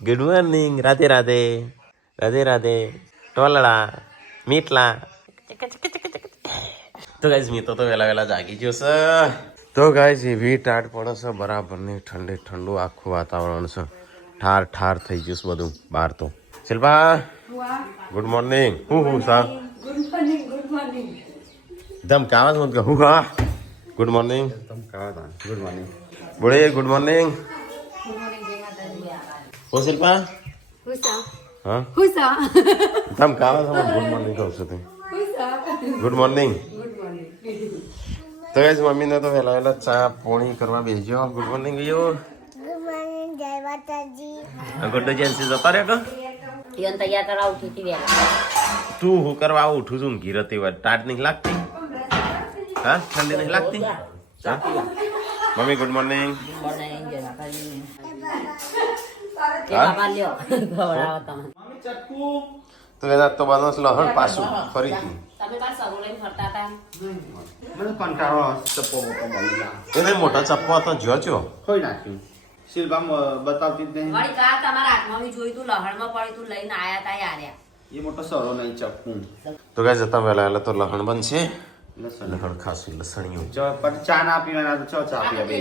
Good morning. Radhe Radhe. Radhe Radhe. ટોલડા મીઠલા. તો ગાઈઝ મેં તો વહેલા જાગી ગયો છે. તો ગાઈઝ એવી ટાટ પડે છે બરાબરની ઠંડુ આખું વાતાવરણ છે. ઠાર ઠાર થઈ ગયું છે બધું બહાર તો. Shilpa good morning. હું સા ધમકાવા છે કે હું હા ગુડ મોર્નિંગ. ગુડ મોર્નિંગ બોલે ગુડ મોર્નિંગ. ઓ શિલ્પા હા ધમકાવા છે ગુડ મોર્નિંગ કહું છું તું. Good morning. તો ગાઈઝ મમ્મીને તો વહેલા ચા પોણી કરવા બેસજો. ગુડ મોર્નિંગ ગયો. ગુડ્ડો જેન્સી જતા રે કે તૈયાર કરાવ ઉઠી વેલા તું હું કરવા આવું ઉઠું છું ઘી રતી વાર ટાટ નહીં લાગતી. હા ઠંડી નહીં લાગતી. Mummy good morning. તો કદાચ તો બનસ લહણ પાછું ફરીથી મને કંટાળો ચપ્પો એને મોટા ચપ્પો હતો જો છો ખોઈ નાખ્યું. શિલ્પા બતાવતી જ નહીં. વળી કા તમારા હાથમાં બી જોઈ તું લહણમાં પડી તું લઈને આયા તા યાર. એ મોટો સરો નહીં ચપ્પુ. તો ગાઈઝ જતા વહેલા તો લહણ બનશે. લસણ લહણ ખાસું લસણિયું ચા ના પીવાના તો ચા પીવા બે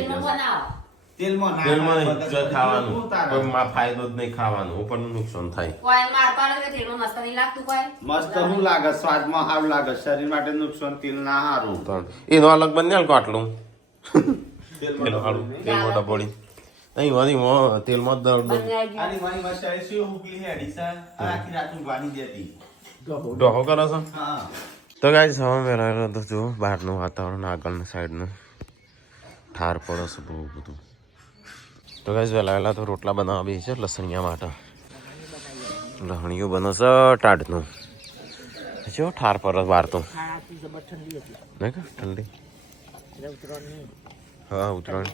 તેલમાં તેલમાં નહીં ખાવાનું કોઈમાં ફાયદો જ નહીં ખાવાનું ઉપરનું નુકસાન થાય. કોઈ માર પાડે કે તેલમાં મસ્ત નહીં લાગતું કોઈ. મસ્ત શું લાગે સ્વાદમાં સારું લાગે શરીર માટે નુકસાન તેલ ના સારું. એનો અલગ બને આટલું તેલ મોટા પડી નહીં વાળી તેલમાં ડોહો કરો છો. તો ગાઈઝ હવે વહેલા તો જો બહારનું વાતાવરણ આગળની સાઈડનું ઠાર પડે છે બહુ બધું. તો ગાઈઝ વહેલા તો રોટલા બનાવવા બી છે લસણિયા માટે. લહણીઓ બને છે ટાઢનું જો ઠાર પડે બહાર તો નહીં કે ઠંડી. હા ઉત્તરાયણ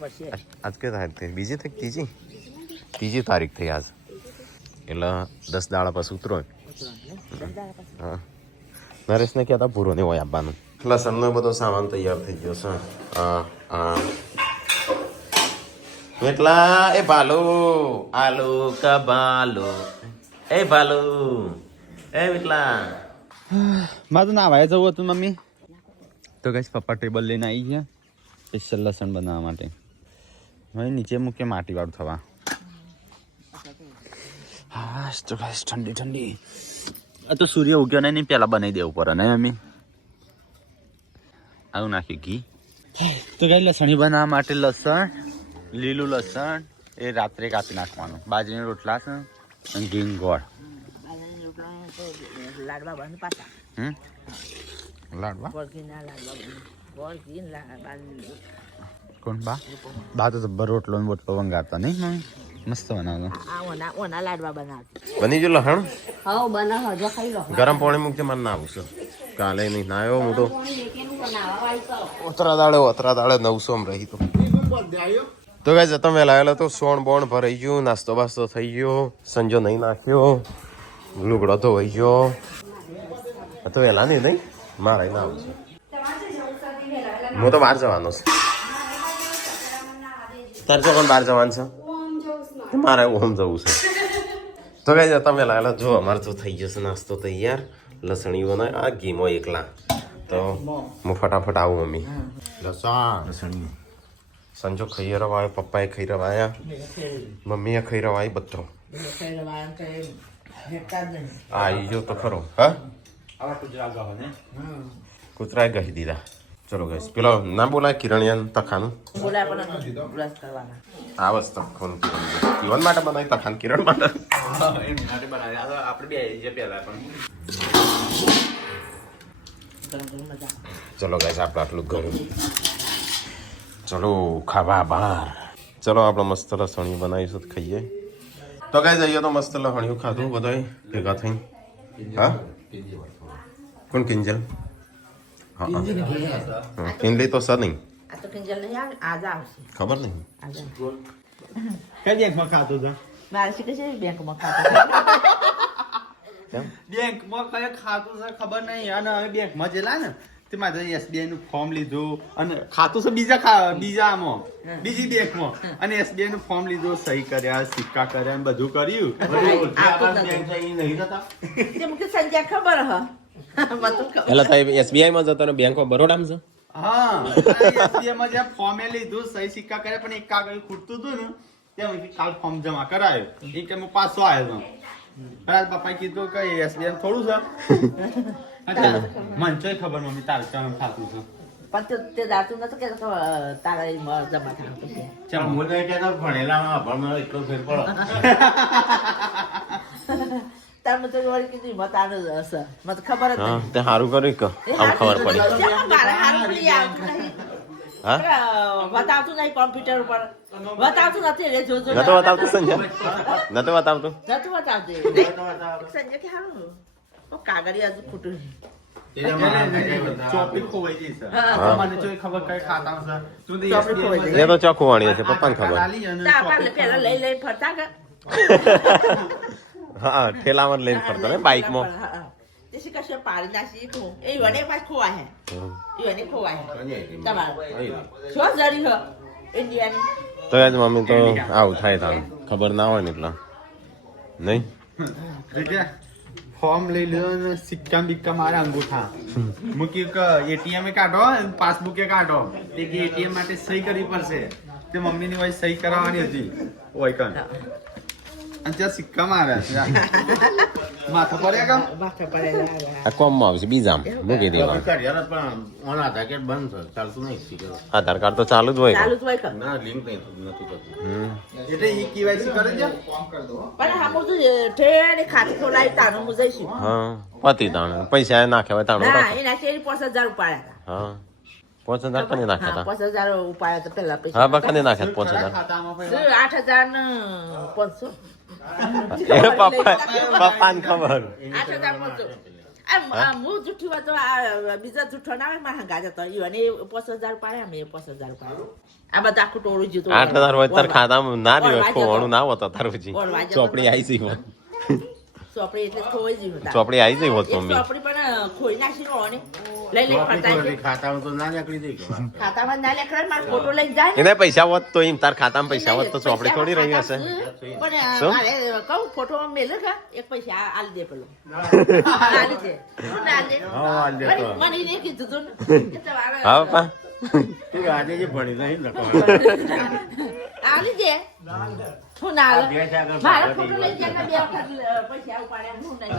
આજ કે તારીખ થઈ બીજી થઈ ત્રીજી તારીખ થઈ આજ એટલે 10 દાડા પછી ઉતરાયણ. હા નરેશને કહેતા પૂરો નહીં હોય આપવાનું. લસણનો બધો સામાન તૈયાર થઈ ગયો છે. હા એટલા એ ભાલો આલુ કબાલો એ ભાલો એ એટલા મારે તો ના વાય જવું હતું મમ્મી. તો કઈ પપ્પા ટેબલ લઈને આવી ગયા સ્પેશિયલ લસણ બનાવવા માટે. હવે નીચે મૂકે માટી વાળું થવા. હા તો ગાઈસ ઠંડી તો સૂર્ય ઉગ્યો નહીં પેલા બનાવી દેવું પડે ને મમ્મી. આવું નાખ્યું ઘી. તો ગાઈસ લસણી બનાવવા માટે લસણ લીલું લસણ એ રાત્રે કાપી નાખવાનું. બાજરીના રોટલા છે અને ઘી ગોળ. લાડવા બન પાછા લાડવા કોણ બા તો જબ્બર રોટલો ને બોટલો વંગારતા નહીં મમ્મી મસ્ત બનાવતો. ઓના લાડવા બનાવતી બની જો લહણ હા બનાવ હજો ખાઈ લો. ગરમ પાણી મૂકજે મને ના આવું છે કાલે નહીં ના આવ્યો હું તો બનાવવા વાળી કરો. ઓતરા દાડે 900 રહી તો ગાઈસ જતા વહેલા આવેલા તો સોણ બોણ ભરાઈ ગયું. નાસ્તો બાસ્તો થઈ ગયો. સંજો નહીં નાખ્યો. લુગડો તો વહી ગયો. તો વહેલા નહીં મારે ના આવું છે. હું તો બહાર જવાનો છે. તારે ચોકન બહાર જવાનું છે મારે ઓમ જવું છે. તો ગાઈસ જતા વહેલા આવેલા જો અમારે તો થઈ જશે નાસ્તો તૈયાર. લસણી બનાવે આ ઘીમાં એકલા તો હું ફટાફટ આવું મમ્મી. લસણી સંજો ખાઈ રવાયો પપ્પાએ ખાઈ રવાયા મમ્મીએ ખાઈ રવાય બધો. આવી જો તો ખરો. હા કૂતરાએ ગહી દીધા. ચલો ગઈશ પેલો ના બોલાય કિરણિયા તખાનું આ વસ્તુ તખાનું જીવન માટે બનાવી તખાન કિરણ માટે ચલો ગાઈસ આપણે આટલું ઘણું. ચલો ખાવા બહાર. ચલો આપણે મસ્ત લસણીયું બનાવીશું તો ખાઈએ. તો ગાઈસ અહીંયા તો મસ્ત લસણીયું ખાધું બધાય ભેગા થઈને. હા કોણ કિંજલ? હા કિંજલી તો સર નહીં ખબર નહીં. કઈ બેંકમાં ખાતું હતા? બેંકમાં બેંકમાં કઈ ખાતું છે ખબર નહીં. અને હવે બેંકમાં જેલા ને તે મારે એસબીઆઈ નું ફોર્મ લીધું અને ખાતું છે બીજામાં બીજી બેંકમાં અને એસબીઆઈ નું ફોર્મ લીધું સહી કર્યા સિક્કા કર્યા ને બધું કર્યું સંજય ખબર હ એટલે સાહેબ એસબીઆઈ માં જતો ને બેંક ઓફ બરોડામાં છે હા એસબીઆઈ માં જ્યાં ફોર્મે લીધું સહી સિક્કા કર્યા પણ એક કાગળ ખૂટતું હતું ને ત્યાં કાલ ફોર્મ જમા કરાયો એ કે હું પાછો આવ્યો હતો પપ્પાએ કીધું કે એસબીઆઈ થોડું છે મને ચોય ખબર મમ્મી તારે કેમ ખાતું છે પણ તે દાતું નતું કે તારા જમા થવાનું પછી તાર મને તો વળી કીધું મત આનો હશે મને ખબર જ હા તે સારું કર્યું કે આમ ખબર પડી મારે હારું પડી આવતું નહીં હા બતાવતું નહીં કોમ્પ્યુટર ઉપર બતાવતું નથી રે જોજો નતો બતાવતું સંજય નતો બતાવતું નતું બતાવતું સંજય કે હારું કાગળ હજુ ખોટું ચોપડી ખોવાઈ ગઈ છે મને ચોય ખબર કઈ ખાતા છે તું ચોપડી ખોવાઈ ગઈ. એ તો ચોખ્ખું વાણી છે પપ્પાને ખબર પેલા લઈ ફરતા કે હા ઠેલામાં લઈને ફરતો ને બાઇકમાં તે કશે પાડી ના શીખું એ વડે પાછ ખોવા હે એ વડે ખોવા હે તમારે શું જરી હો ઇન્ડિયાની તો આજ મમ્મી તો આવું થાય તાણ ખબર ના હોય ને એટલે નહીં ફોર્મ લઈ લીધો ને સિક્કા બિક્કા મારા અંગૂઠા મૂકી એટીએમ કાઢો પાસબુક કાઢો એટીએમ માટે સહી કરવી પડશે તે મમ્મી ની હોય સહી કરાવવાની હતી ઓય કન અને ત્યાં સિક્કા માર્યા માથા પડ્યા કામ માથા પડે આ કોમમાં આવશે બીજામ મૂકી દેવા આધાર કાર્ડ તો ચાલુ જ હોય ચાલુ જ હોય કે એટલે ઈ કેવાયસી કરે છે પણ હામું તો ટ્રેન ખાતું ખોલાવી તાનું હું જઈશું હા પતિ તાણ પૈસા નાખે હોય તાણો ના એના શેરી 5000 ઉપાડ્યા હા 5000 કને નાખ્યા હતા 5000 ઉપાડ્યા હતા પેલા પૈસા હા બકને નાખ્યા 5000 ખાતામાં 8000 ને 500 એ પપ્પાને ખબર 8500 હું જુઠ્ઠી વાત બીજા જુઠ્ઠો ના આવે મારા ગાજા તો અને 5000 પાડ્યા મેં 5000 પાડ્યા આ બધા આખું ટોળું જીતું 8000 હોય તાર ખાતામાં ના રહ્યો ખોવાણું ના હોતો તારું પછી ચોપડી આવી જઈ હોત ચોપડી એટલે ખોઈ જીવ ચોપડી આવી જઈ હોત મમ્મી ચોપડી પણ ખોઈ નાખી ઓને લઈ લઈ ફરતા ખાતામાં ના લેખડે મારો ફોટો લઈ જાય એને પૈસા હોત તો એમ તાર ખાતામાં પૈસા હોત તો ચોપડી થોડી રહી હશે પણ મારે કહું ફોટો મેલે કે એક પૈસા આલી દે પેલો આલી દે મને એને કીધું તું હા પપ્પા આલી દે હું ના મારા ફોટો લઈ જાય બે વખત પૈસા ઉપાડ્યા હું નહીં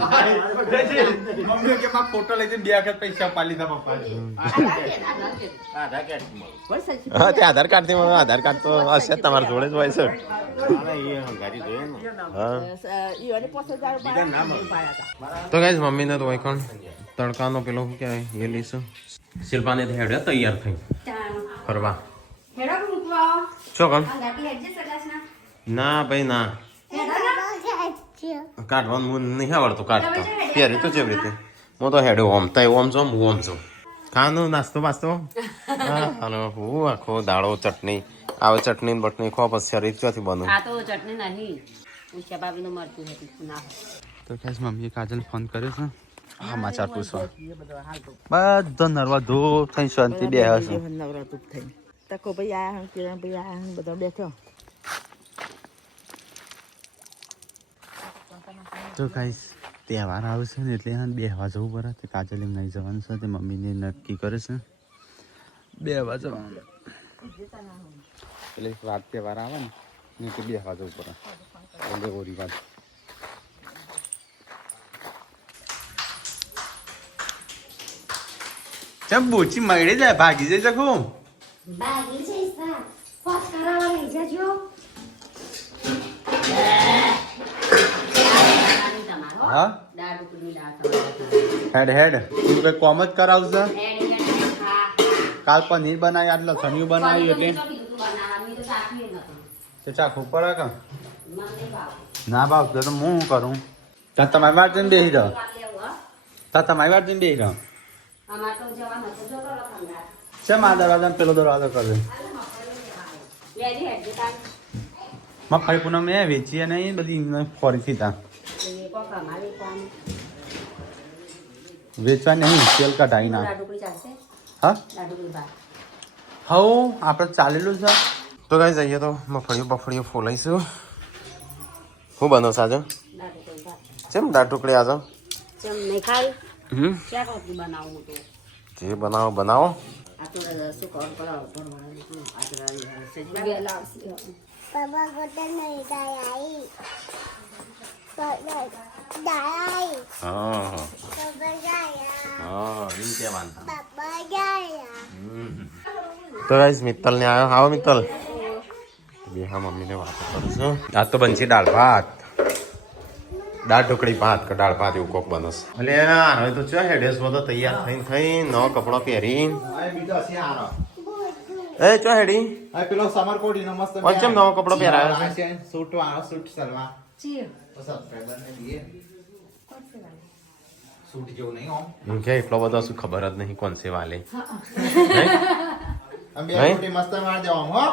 મમ્મી કે માં ફોટો લઈ જઈને બે વખત પૈસા પાલી દા પપ્પા હા તે આધાર કાર્ડ થી આધાર કાર્ડ તો હશે તમારા જોડે જ હોય છે તો ગાઈસ મમ્મીને તો હોય કોણ તડકાનો પેલો શું કહેવાય એ લઈશું શિલ્પાને હેડે તૈયાર થઈ ફરવા શું કોણ ના ભાઈ ના કાઢવાનું મને નહીં આવડતું કાઢતો પહેરી તો જેવી રીતે હું તો હેડે ઓમ તય ઓમ છો હું ઓમ છું ખાવાનું નાસ્તો બાસ્તો હાલો હું આખો દાળો ચટણી આવે ચટણી બટણી ખો પછી શરીર ક્યાંથી બનું આ તો ચટણી નહીં ઉષા ભાભીનું મરતું હતું ના તો ખાસ મમ્મીએ કાજલ ફોન કર્યો છે સમાચાર પૂછવા બધા નરવા ધો થઈ શાંતિ બે હશે નવરાતું થઈ તકો ભાઈ આયા કિરણ ભાઈ આયા બધા બેઠો તો ગાઈસ તહેવાર આવશે ને એટલે એને બેહવા જવું પડે તે કાજલ એમ નહીં જવાનું છે તે મમ્મીને નક્કી કરે છે બેહવા જવાનું એટલે વાત તહેવાર આવે ને તે બેહવા જવું પડે એટલે ઓરી વાત ચમ બોચી મળી જાય ભાગી જાય શકું ભાગી જઈશ ના ફોટ કરાવવા લઈ જજો હા હેડ હેડ તું કઈ કોમ જ કરાવશે કાલ પનીર બનાવી આટલો સનિયું બનાવ્યું એટલે તે ચાખવું પડે કે ના ભાવ તો હું શું કરું ત્યાં તમારી વાત જઈને બેસી જાઓ ત્યાં તમારી વાત જઈને બેસી જાઓ શેમ આ દરવાજા પેલો દરવાજો કરે મગફળી પૂનમ મેં વેચીએ નહીં બધી ફરીથી ત્યાં વેચવા નહીં તેલ કઢાઈ ના લાડુકડી ચાલશે હા લાડુકડી ભાત હવ આપણે ચાલેલું છે તો ગાઈસ જઈએ તો મફળીઓ બફળીઓ ફોલાઈશું શું બનો સાજો લાડુકડી ભાત કેમ દાળ ટુકડી આજો ચમ નહીં ખાય હમ ક્યાં રોટલી બનાવું તો જે બનાવો બનાવો આ તો શું કર ભરવાનું બે લાવશે Papa kota nai dayai. Papa dayai. હા Papa daya. હા એમ કહેવાનું Papa daya. તો ગાઈસ મિત્તલ ને આવ્યો આવો મિત્તલ બે હા મમ્મીને વાત કરું છું આજ તો બનશે દાળ ભાત દાળ ઢોકળી ભાત કે દાળ ભાત એવું કોક બનશે એટલે હવે તો ચો હેડેસ બધો તૈયાર થઈ નવો કપડો પહેરી એ ચો હેડી પેલો સમર કોટ નો મસ્ત પંચમ નવો કપડો પહેરાયો છે સૂટ વાળો સૂટ સલવાર ચીર તો સબસ્ક્રાઇબર ને દીએ સૂટ જેવું નહીં હો એમ કે એટલો બધો શું ખબર જ નહીં કોણ સે વાલે અમે બે કોટી મસ્ત માર દેવા હો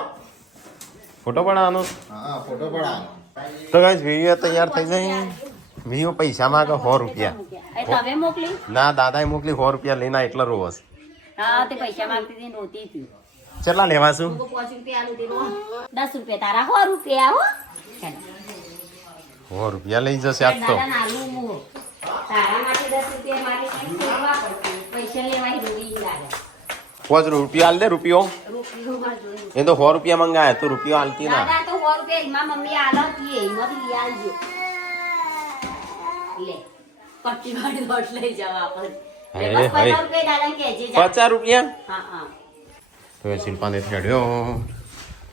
ફોટો પડાવવાનો હા ફોટો પડાવો તો ગાઈસ વિડીયો તૈયાર થઈ જાય વિડીયો પૈસા માંગે 100 રૂપિયા એ તમે મોકલી ના દાદાએ મોકલી 100 રૂપિયા લઈને એટલા રોવસ હા તે પૈસા માંગતી હતી ને રોતી હતી કેટલા લેવા છું તો 5 રૂપિયા આલું તેનો 10 રૂપિયા તારા 100 રૂપિયા હો 100 રૂપિયા લઈ જશે આજ તો દાદા નાલું મો તારા માટે 10 રૂપિયા મારે કઈ સેવા પડતી પૈસા લેવાય રોવી લાગે 5 રૂપિયા આલ દે રૂપિયો રૂપિયો માં જોઈ એ તો 100 રૂપિયા મંગાયા તો રૂપિયો આલતી ના દાદા તો 100 રૂપિયા એમાં મમ્મી આલતી એમાંથી લઈ આવજો લે પટ્ટી વાળી નોટ લઈ જાવ આપણે હે, બસ 50 હે. રૂપિયા દાદાને કહેજે જા 50 રૂપિયા હા હા તો એ શિલ્પાને થેડ્યો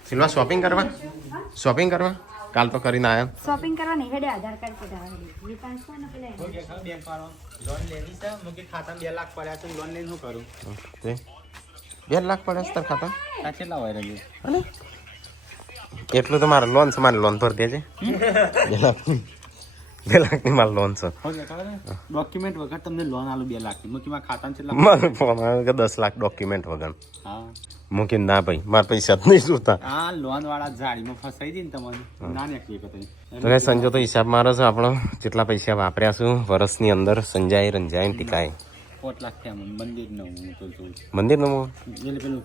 શિલ્પા શોપિંગ કરવા કાલ તો કરીને આયા શોપિંગ કરવા નહીં હેડે આધાર કાર્ડ કઢાવવા વિપાંશો ને પેલા બેંક વાળો લોન લેવી છે મુકે ખાતામાં 2 લાખ પડ્યા છે લોન લઈને શું કરું તે 2 લાખ પડે છે તાર ખાતા આ કેટલા હોય રજી અને એટલું તો મારે લોન છે મારે લોન ભર દેજે 2 લાખની મારે લોન છે ડોક્યુમેન્ટ વગર તમને લોન આલું 2 લાખની મુકે મારા ખાતામાં કેટલા મારે ફોન આવ્યો કે 10 લાખ ડોક્યુમેન્ટ વગર હા મૂકીને ના ભાઈ મારા પૈસા જ નહીં જોતા આ લોન વાળા જાળીમાં ફસાઈ દી ને તમને ના નીકળી કે તો કઈ સંજો તો હિસાબ મારો છે આપણો જેટલા પૈસા વાપર્યા છું વર્ષની અંદર સંજાય રંજાય ને ટીકાય 4 લાખ થયા મને મંદિર નું હું તો જોઉં મંદિરનું એટલે પેલું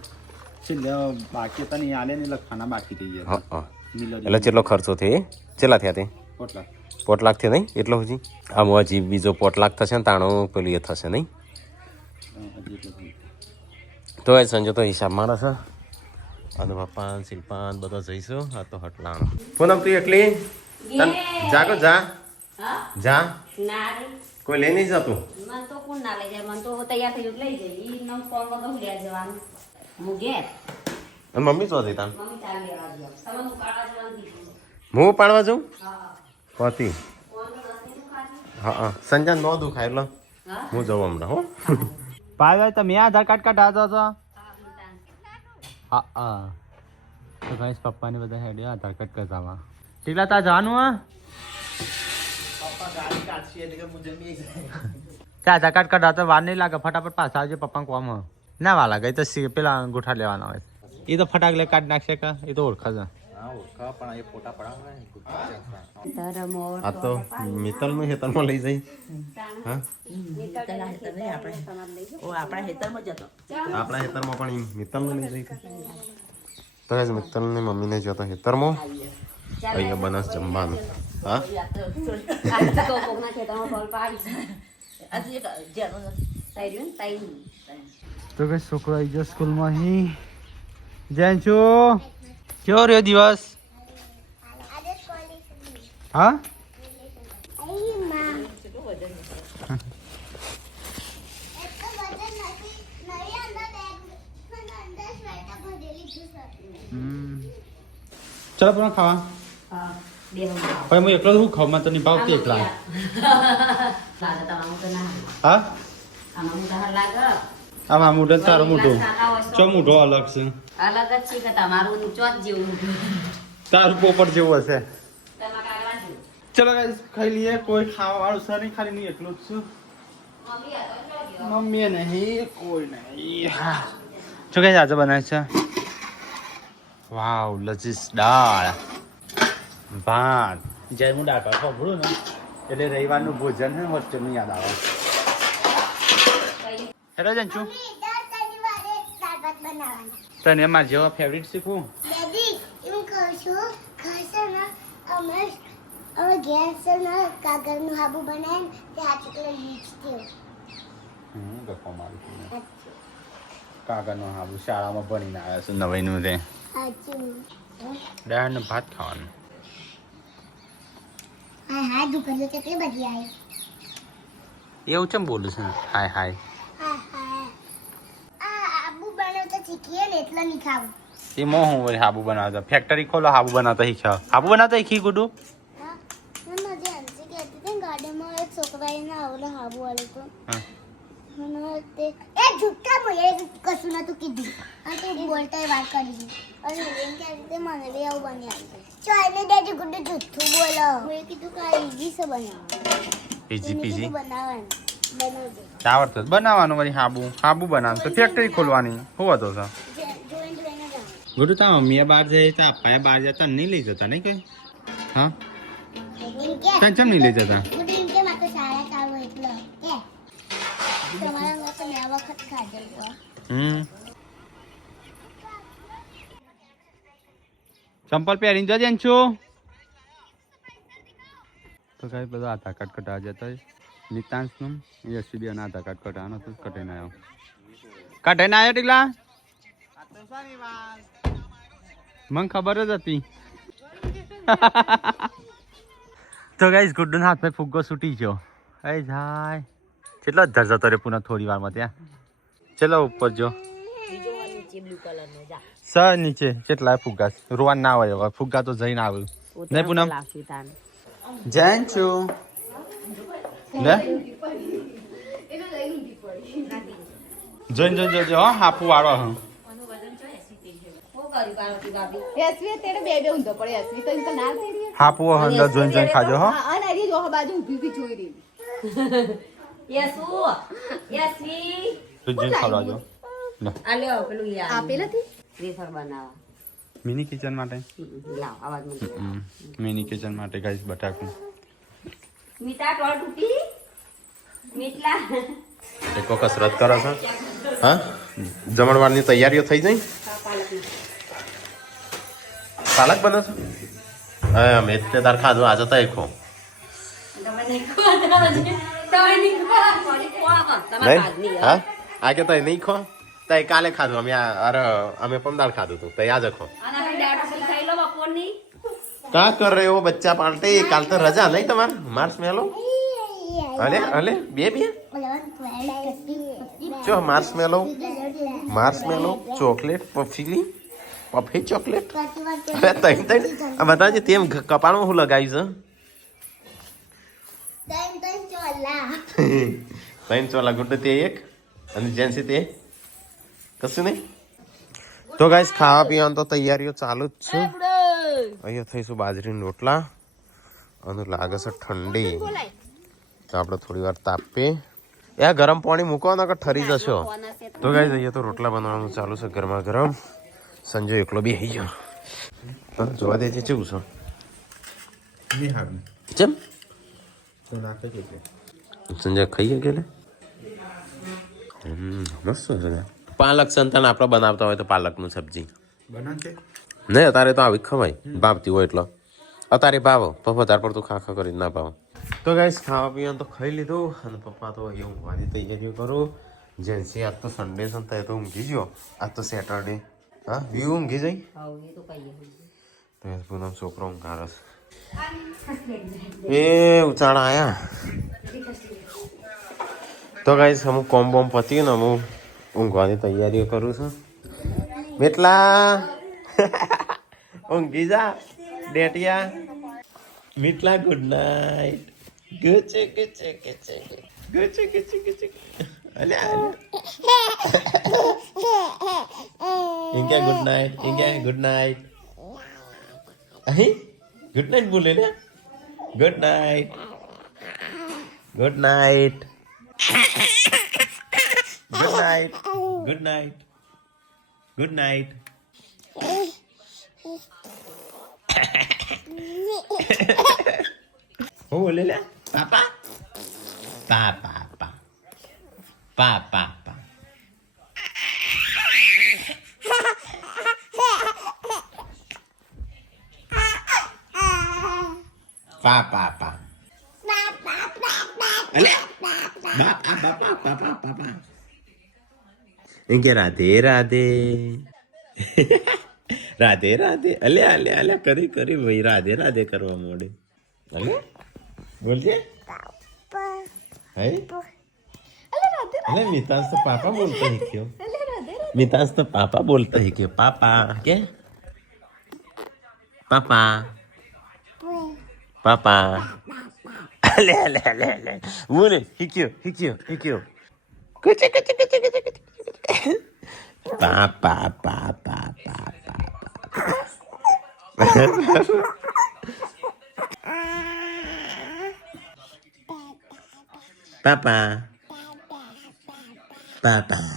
છેલ્લે બાકી તને આલે ને લખાના બાકી થઈ ગયા હા એટલે કેટલો ખર્ચો થયો કેટલા થયા તે 4 લાખ 4 લાખ થયા નહીં એટલો હજી આમ હજી બીજો 4 લાખ થશે ને તાણું પેલું એ થશે નહીં હજી એટલું થયું. તો એ સંજો તો હિસાબ મારો છે અને પપ્પા શિલ્પાન બધા જઈશું આ તો હટલાણો પૂનમ તું એકલી જાગો જા હા જા ના રે કોઈ લઈ નહીં જતું મન તો કોણ ના લઈ જાય મન તો તૈયાર થઈ લઈ જાય ઈ નમ ફોન વગર ઉડ્યા જવાનું હું ઘેર અને મમ્મી શું હતી તાન મમ્મી ચાલ લેવા ગયો તમે કાળા જવાનું કીધું હું પાડવા જાઉં હા પતિ ફોન તો નથી ખાતી હા સંજા નો દુખાય એટલે હા હું જાઉં હમણાં હો ભાઈ તમે આધાર કાર્ડ કઢાવતો છો હા હા તો ભાઈ પપ્પાને બધા હેડ્યા આધાર કાર્ડ કઢાવવા ટીકલા તા જવાનું હા આધાર કાર્ડ કઢાવતા વાર નહીં લાગે ફટાફટ પાછા આવજો પપ્પા કોમ ના વાર લાગે એ તો પેલા અંગૂઠા લેવાના હોય એ તો ફટાક લે કાઢ નાખશે કે એ તો ઓળખે છે આ તો મિત્તલનું હેતરમાં લઈ જઈ હા આપણા ખેતરમાં જતો આપણા હેતરમાં પણ મિત્તલનું લઈ જઈ તો જ મિત્તલની મમ્મીને જો તો હેતરમાં અહીંયા બનાસ જમવાનું હા તો કોકના ખેતરમાં ફળ પાડી તઈ તો કે છોકરો આવી ગયો સ્કૂલમાં અહીં જૈન છું કેવો રહ્યો દિવસ હા Ay, ma. Ito wajan nasi. Nari anda bag. Anda sweater berdiri juga. ચાલો પણ ખાવા હા બે હું ભાઈ હું એકલો શું ખાવ તો નહીં ભાવતી એકલા લાગે તમારું તો ના હા આમાં હું તો લાગે આમાં મોઢું તારું મોઢું ચો મોઢો અલગ છે અલગ જ છે કે તમારું ચોક જેવું તારું પોપટ જેવું હશે તમારા કાગડા જેવું ચલો ગાઈસ ખાઈ લઈએ કોઈ ખાવા વાળું છે નહીં ખાલી હું એકલો જ છું મમ્મી આ તો જો મમ્મી નહીં કોઈ નહીં હા જો કઈ આજે બનાવે છે વાવ લજીસ દાળ ભાત જ્યારે હું દાળ ભાત સાંભળું ને એટલે રવિવારનું ભોજન છે હોસ્ટેલનું યાદ આવે હેડો જંચુ દર શનિવારે દાળ ભાત બનાવવાના. તને મારા જેવા ફેવરિટ શીખવું દાદી હું કહું છું ખાશે ને અમે ઘેર છે ને કાગળનું હાબુ બનાવીને તે હાથે પેલા લીચ થયું. ગપ્પા મારું કાકાનો હાબુ શાળામાં ભણીને આવ્યા છે નવાઈનું તે સાચું. દાળ ને ભાત ખાવાનું હા હા દુકાનો કેટલી બધી આવી. એવું કેમ બોલું છું હાય હાય હા હા આ આબુ બનાવતા શીખીએ ને એટલે નહીં ખાવું. એ મોં હું વળી હાબુ બનાવતા ફેક્ટરી ખોલો હાબુ બનાવતા શીખ્યા હાબુ બનાવતા શીખી ગુડું હા મને જે અંશી કહેતી હતી ને ગાર્ડનમાં એક છોકરાને આવડે હાબુ વાળો તો મને તે એ જુઠ્ઠા બોલે કશું નતું કીધું અને તું બોલતા વાત કરી હતી અને એમ કહેતી હતી મને બી આવું બની આવશે. ચાલે દાદી ગુડ્ડુ જુઠ્ઠું બોલો. મેં કીધું કે આ ઈઝી છે બનાવવાનું. પીજી પીજી બનાવવાનું બનાવજે. આવડતું જ બનાવવાનું વળી હાબુ બનાવવાનું તો ફેક્ટરી ખોલવાની હું હતો સર જોઈને જોઈને જાઓ. ગુડુ તા મમ્મીએ બહાર જાય તા પપ્પાએ બહાર જતા નહીં લઈ જતા નહીં કઈ હા એમ કે તને કેમ નહીં લઈ જતા ગુડ્ડુ એમ કે મારે તો શાળા ચાલુ એટલે કે તમારા ઘર તો બે વખત ખાધેલું. ચંપલ પહેરીને જજે ને છું તો કઈ બધું આધાર કાર્ડ કઢાવા જતા નિતાંશનું યશવી અને આધાર કાર્ડ કઢાવવાનો તો કઢાઈને આવ્યો ટીકલા મને ખબર જ હતી તો ગાઈસ ગુડ્ડુ ના હાથમાં ફુગ્ગો છૂટી ગયો એ જાય કેટલો ધર જતો રે પુનઃ થોડી વારમાં ત્યાં ચલો ઉપર જો સર નીચે કેટલા ફુગ્ગા રોવાન ના હોય હવે ફુગ્ગા તો જઈને આવ્યું નહીં પૂનમ જૈન છું લે જોઈને જોજો હા હાપુ વાળો હા હાપુ અંદર જોઈને ખાજો હો જોઈને ખાજો મિની કિચન માટે મિની કિચન માટે ગાઈસ બટાકું એક કસરત કરો છો હા જમણવારની તૈયારીઓ થઈ જાય પાલક બનો છો હા મેં તે તાર ખાધું આજે તો એકો હા આ કે તઈ નહીં ખો તઈ કાલે ખાધું અમે અમે પણ દાળ ખાધું તું તઈ આજે ખો કા કર रहे हो बच्चा पालटे काल तो रजा नहीं तुम्हार मार्च में लो अले बे जो मार्च में लो चॉकलेट पफी चॉकलेट अरे तई अब बताजे तेम कपाणो હું લગાવી છે ત્રણ ચોલા ગુડ તે એક અને જેન્સી તે કશું નહીં તો ગાઈસ ખાવા પીવાની તો તૈયારીઓ ચાલુ જ છે અહીંયા થઈશું બાજરીના રોટલા અને લાગે છે ઠંડી તો આપણે થોડી વાર તાપીએ એ ગરમ પાણી મૂકો ને કે ઠરી જશો તો ગાઈસ અહીંયા તો રોટલા બનાવવાનું ચાલુ છે ગરમા ગરમ સંજય એકલો બી આવી ગયો જોવા દે છે કેવું છે ચમ સંજય ખાઈએ કે મસ્ત છે પાલક સંતાન આપણે બનાવતા હોય તો પાલકનું સબ્જી નહીં અત્યારે તો આવી ખવાય ભાવતી હોય એટલે અત્યારે ભાવો પપ્પા તાર પર તો ખા કરી ના ભાવ તો ગાઈસ ખાવા પીવાનું તો ખાઈ લીધું અને પપ્પા તો અહીં ઊંઘવાની તૈયારીઓ કરું જેન્સી આજ તો સન્ડે છે તો ઊંઘી ગયો આજ તો સેટરડે હા વ્યૂ ઊંઘી જઈ તો પૂનમ છોકરો ઊંઘાડે એ ઉચાળા આયા તો ગાઈસ અમુક કોમ બોમ પત્યું ને અમુક ઊંઘવાની તૈયારીઓ કરું છું મેટલા ઊંઘી જા ડેટિયા મીટલા ગુડ નાઇટ ગુચે ગુચે ગુચે ગુચે ગુચે ગુચે અલે ઇંગ્યા ગુડ નાઇટ ઇંગ્યા ગુડ નાઇટ અહીં ગુડ નાઇટ બોલે ને good night good night good night good night good night હું બોલે લે પાપા પાપા પાપા પાપા પાપા અલે પાપા એમ કે રાધે રાધે રાધે રાધે અલે કરી ભાઈ રાધે રાધે કરવા માંડે અલે બોલજે હે અલે મિતાંશ તો પાપા બોલતા શીખ્યો मितांश तो पापा बोलता है कि पापा क्या पापा पापा अले अले अले अले मुने हिक्यो कुछ पापा पापा पापा पापा पापा